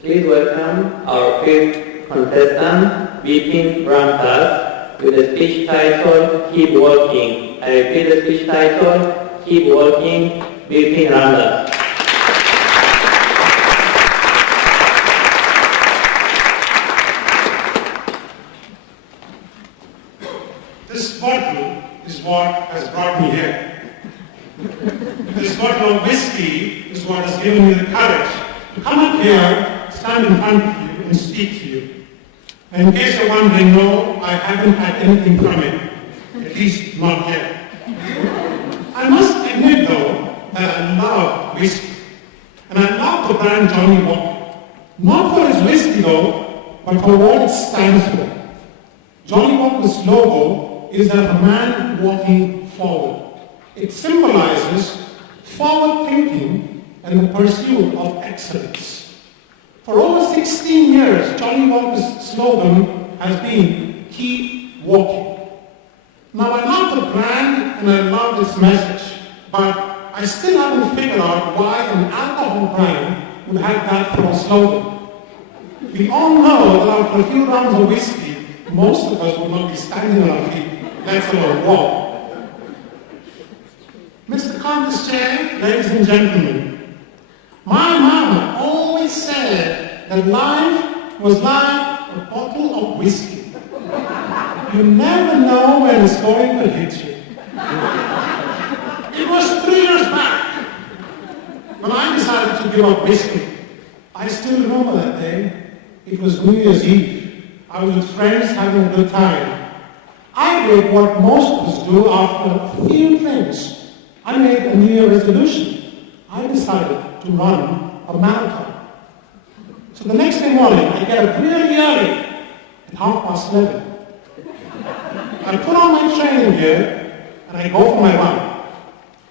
Please welcome our fifth contestant, Vipin Ramdas, with the speech title, Keep Walking. I repeat the speech title, Keep Walking, Vipin Ramdas. This bottle is what has brought me here. This bottle of whiskey is what has given me the courage to come up here, stand in front of you, and speak to you. And in case you're wondering, no, I haven't had anything from it, at least not yet. I must admit, though, that I love whiskey. And I love the brand Johnny Walker. Not for his whiskey, though, but for what it stands for. Johnny Walker's logo is that of a man walking forward. It symbolizes forward thinking and the pursuit of excellence. For over 16 years, Johnny Walker's slogan has been, keep walking. Now I love the brand and I love this message, but I still haven't figured out why an alcohol brand would have that for a slogan. We all know that after a few rounds of whiskey, most of us will not be standing on our feet, let alone walk. Mr. Congress Chair, ladies and gentlemen, my mama always said that life was like a bottle of whiskey. You never know when it's going to hit you. It was 3 years back when I decided to give up whiskey. I still remember that day. It was New Year's Eve. I was with friends having a good time. I did what most of us do after a few drinks. I made a New Year resolution. I decided to run a marathon. So the next day morning, I get up really early at 11:30. I put on my training gear and I go for my run.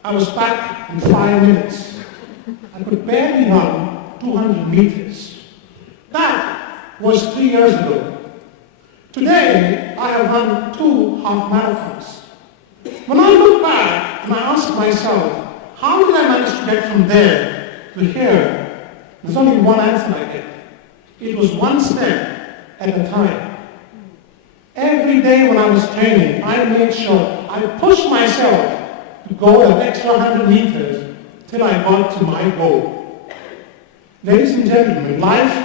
I was back in 5 minutes. I could barely run 200 meters. That was 3 years ago. Today, I have run 2 half marathons. When I look back and I ask myself, how did I manage to get from there to here? There's only one answer I get. It was one step at a time. Every day when I was training, I made sure I pushed myself to go that extra 100 meters till I got to my goal. Ladies and gentlemen, life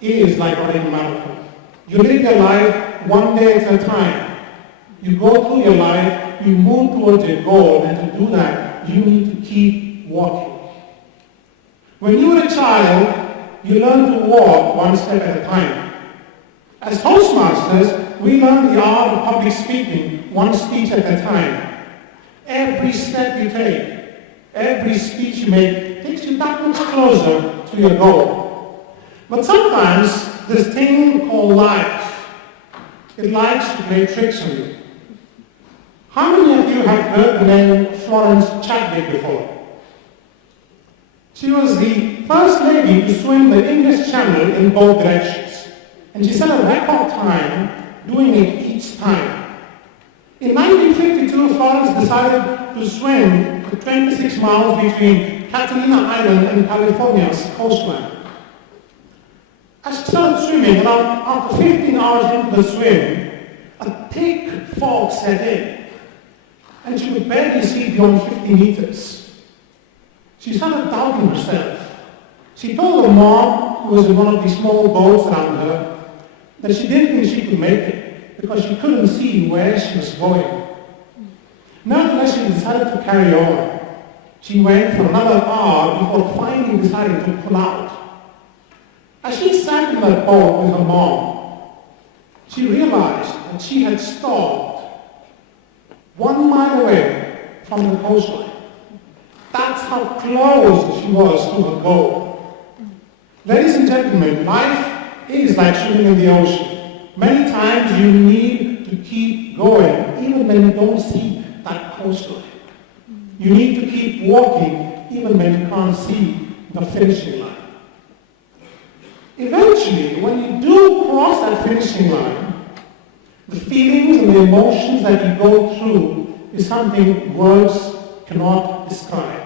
is like running a marathon. You live your life one day at a time. You go through your life, you move towards your goal, and to do that, you need to keep walking. When you were a child, you learn to walk one step at a time. As Toastmasters, we learn the art of public speaking one speech at a time. Every step you take, every speech you make, takes you that much closer to your goal. But sometimes, this thing called life, it likes to play tricks on you. How many of you have heard the name Florence Chadwick before? She was the first lady to swim the English Channel in both directions, and she set a record time doing it each time. In 1952, Florence decided to swim the 26 miles between Catalina Island and California's coastline. As she started swimming, after 15 hours into the swim, a thick fog set in, and she could barely see beyond 50 meters. She started doubting herself. She told her mom, who was in one of these small boats around her, that she didn't think she could make it because she couldn't see where she was going. Nevertheless, she decided to carry on. She went for another hour before finally deciding to pull out. As she sat in that boat with her mom, she realized that she had stopped 1 mile away from the coastline. That's how close she was to her goal. Ladies and gentlemen, life is like swimming in the ocean. Many times you need to keep going, even when you don't see that coastline. You need to keep walking, even when you can't see the finishing line. Eventually, when you do cross that finishing line, the feelings and the emotions that you go through is something words cannot describe.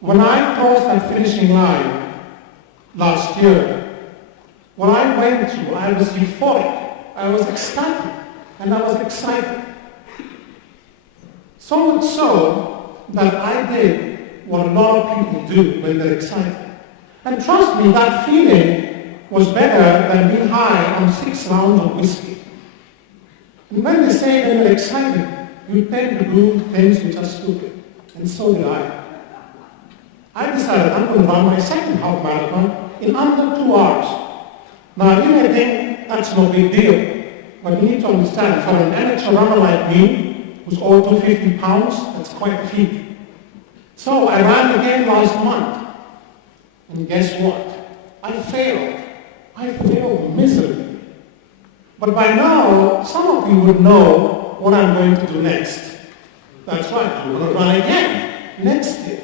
When I crossed that finishing line, last year. What I went through, I was euphoric, I was ecstatic, and I was excited. So much so that I did what a lot of people do when they're excited. And trust me, that feeling was better than being high on 6 rounds of whiskey. And when they say when they're excited, you tend to do things which are stupid. And so did I. I decided I'm going to run my second half marathon in under 2 hours. Now you may think that's no big deal, but you need to understand, for an amateur runner like me, who's over 250 pounds, that's quite a feat. So I ran again last month, and guess what? I failed. I failed miserably. But by now, some of you would know what I'm going to do next. That's right, I'm going to run again next year.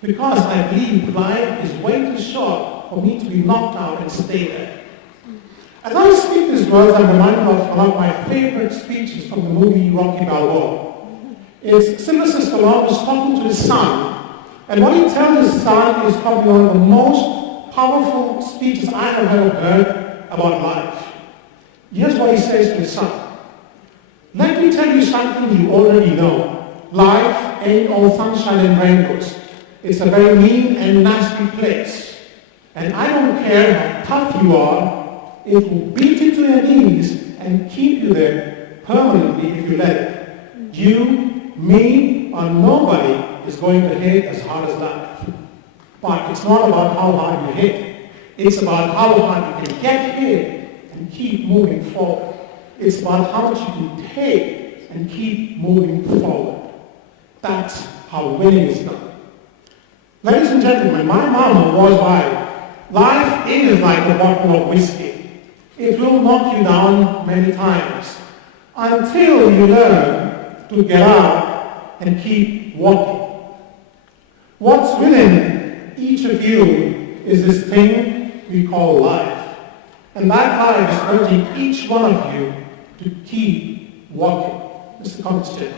Because I believe life is way too short for me to be knocked out and stay there. As I speak these words, I'm reminded of one of my favorite speeches from the movie Rocky Balboa. It's Sylvester Stallone who's talking to his son, and what he tells his son is probably one of the most powerful speeches I have ever heard about life. Here's what he says to his son. Let me tell you something you already know. Life ain't all sunshine and rainbows. It's a very mean and nasty place. And I don't care how tough you are, it will beat you to your knees and keep you there permanently if you let it. You, me, or nobody is going to hit as hard as life. But it's not about how hard you hit. It's about how hard you can get hit and keep moving forward. It's about how much you can take and keep moving forward. That's how winning is done. Ladies and gentlemen, my mama was right. Life is like a bottle of whiskey. It will knock you down many times until you learn to get up and keep walking. What's within each of you is this thing we call life. And that life is urging each one of you to keep walking. Mr. Constable.